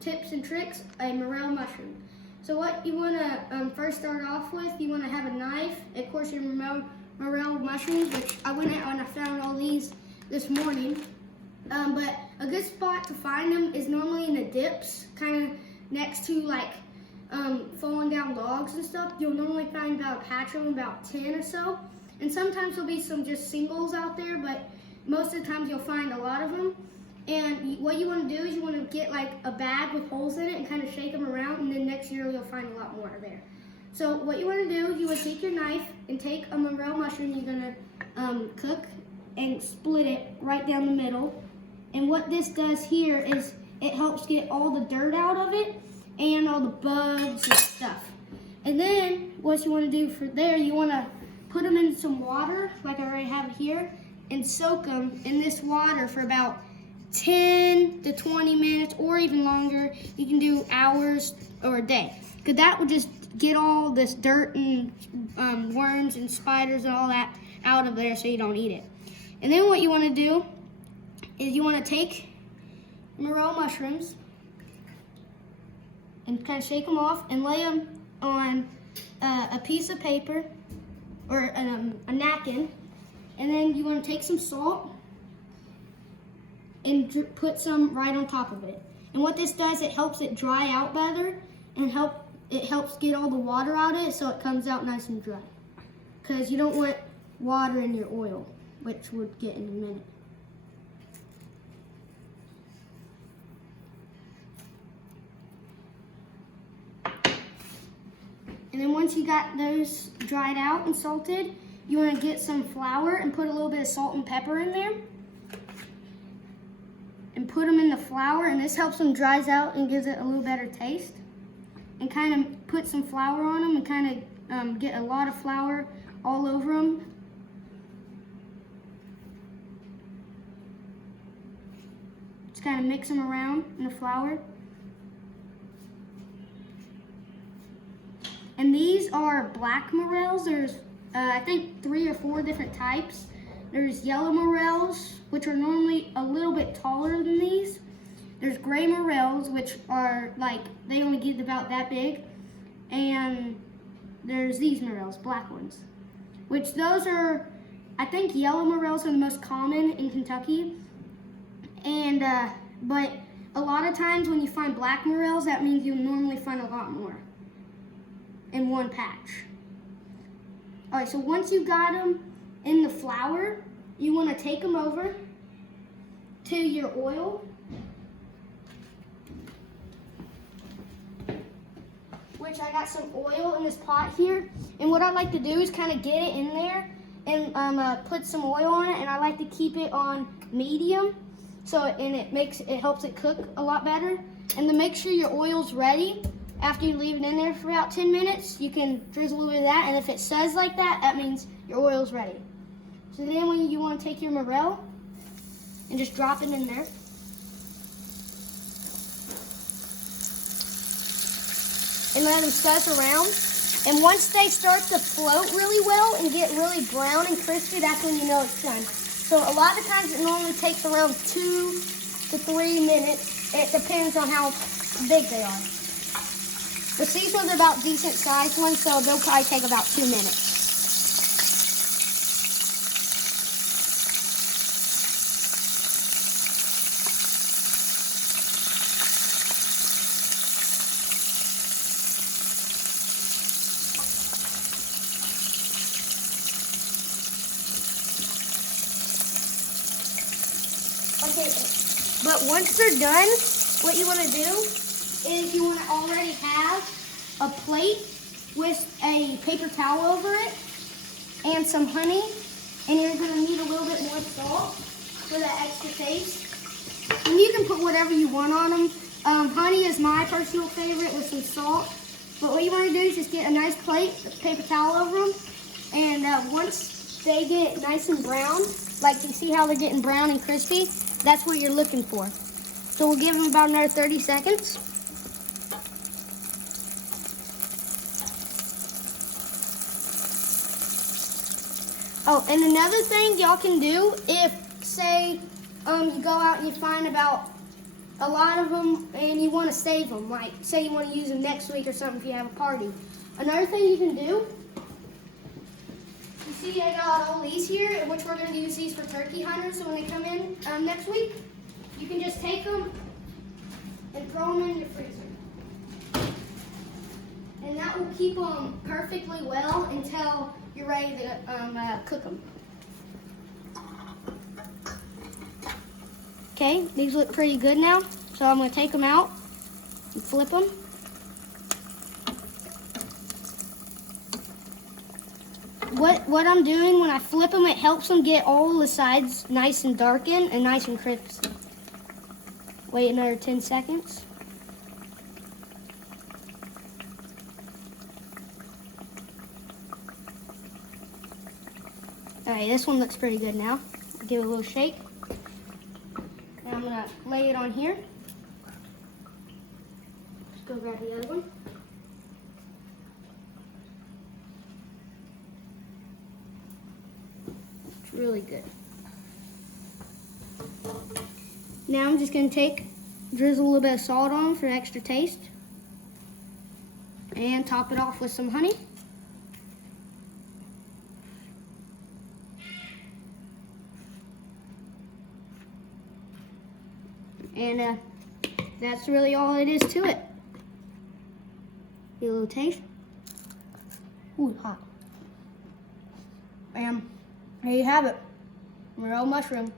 tips and tricks, a morel mushroom. So what you want to first start off with, you want to have a knife. Of course, your morel mushrooms, which I went out and I found all these this morning. But a good spot to find them is normally in the dips, kind of next to like falling down logs and stuff. You'll normally find about a patch of them, about 10 or so. And sometimes there'll be some just singles out there, but most of the times you'll find a lot of them. And what you want to do is you want to get like a bag with holes in it and kind of shake them around, and then next year you'll find a lot more there. So what you want to do, you would take your knife and take a morel mushroom you're going to cook and split it right down the middle. And what this does here is it helps get all the dirt out of it and all the bugs and stuff. And then what you want to do for there, you want to put them in some water, like I already have here, and soak them in this water for about 10 to 20 minutes or even longer. You can do hours or a day, because that will just get all this dirt and worms and spiders and all that out of there so you don't eat it. And then what you want to do is you want to take morel mushrooms and kind of shake them off and lay them on a piece of paper or a napkin. And then you want to take some salt and put some right on top of it. And what this does, it helps it dry out better, and it helps get all the water out of it so it comes out nice and dry. Because you don't want water in your oil, which we'll get in a minute. And then once you got those dried out and salted, you want to get some flour and put a little bit of salt and pepper in there. And put them in the flour, and this helps them dries out and gives it a little better taste. And kind of put some flour on them and kind of get a lot of flour all over them. Just kind of mix them around in the flour. And these are black morels. There's I think 3 or 4 different types. There's yellow morels, which are normally a little bit taller than these. There's gray morels, which are like, they only get about that big. And there's these morels, black ones, which those are, I think yellow morels are the most common in Kentucky. And, but a lot of times when you find black morels, that means you'll normally find a lot more in one patch. All right, so once you got them in the flour, you want to take them over to your oil, which I got some oil in this pot here. And what I like to do is kind of get it in there and put some oil on it, and I like to keep it on medium, and it helps it cook a lot better. And to make sure your oil's ready, after you leave it in there for about 10 minutes, you can drizzle a little bit of that, and if it says like that, that means your oil's ready. So then when you want to take your morel and just drop it in there. And let them suzz around. And once they start to float really well and get really brown and crispy, that's when you know it's done. So a lot of times it normally takes around 2 to 3 minutes. It depends on how big they are. But these ones are about decent sized ones, so they'll probably take about 2 minutes. Okay, but once they're done, what you want to do is you want to already have a plate with a paper towel over it and some honey, and you're going to need a little bit more salt for that extra taste. And you can put whatever you want on them. Honey is my personal favorite with some salt. But what you want to do is just get a nice plate, a paper towel over them, and once they get nice and brown, like you see how they're getting brown and crispy, that's what you're looking for. So we'll give them about another 30 seconds. Oh, and another thing y'all can do, if say you go out and you find about a lot of them, and you want to save them. Like, say you want to use them next week or something if you have a party. Another thing you can do, you see I got all these here, which we're going to use these for turkey hunters. So when they come in next week, you can just take them and throw them in your freezer. And that will keep them perfectly well until you're ready to cook them. Okay, these look pretty good now. So I'm going to take them out and flip them. What I'm doing when I flip them, it helps them get all the sides nice and darkened and nice and crisp. Wait another 10 seconds. Alright, this one looks pretty good now. Give it a little shake. Now I'm gonna lay it on here. Let's go grab the other one. It's really good. Now I'm just gonna drizzle a little bit of salt on for extra taste. And top it off with some honey. And that's really all it is to it. Get a little taste. Ooh, hot. And there you have it. Morel mushroom.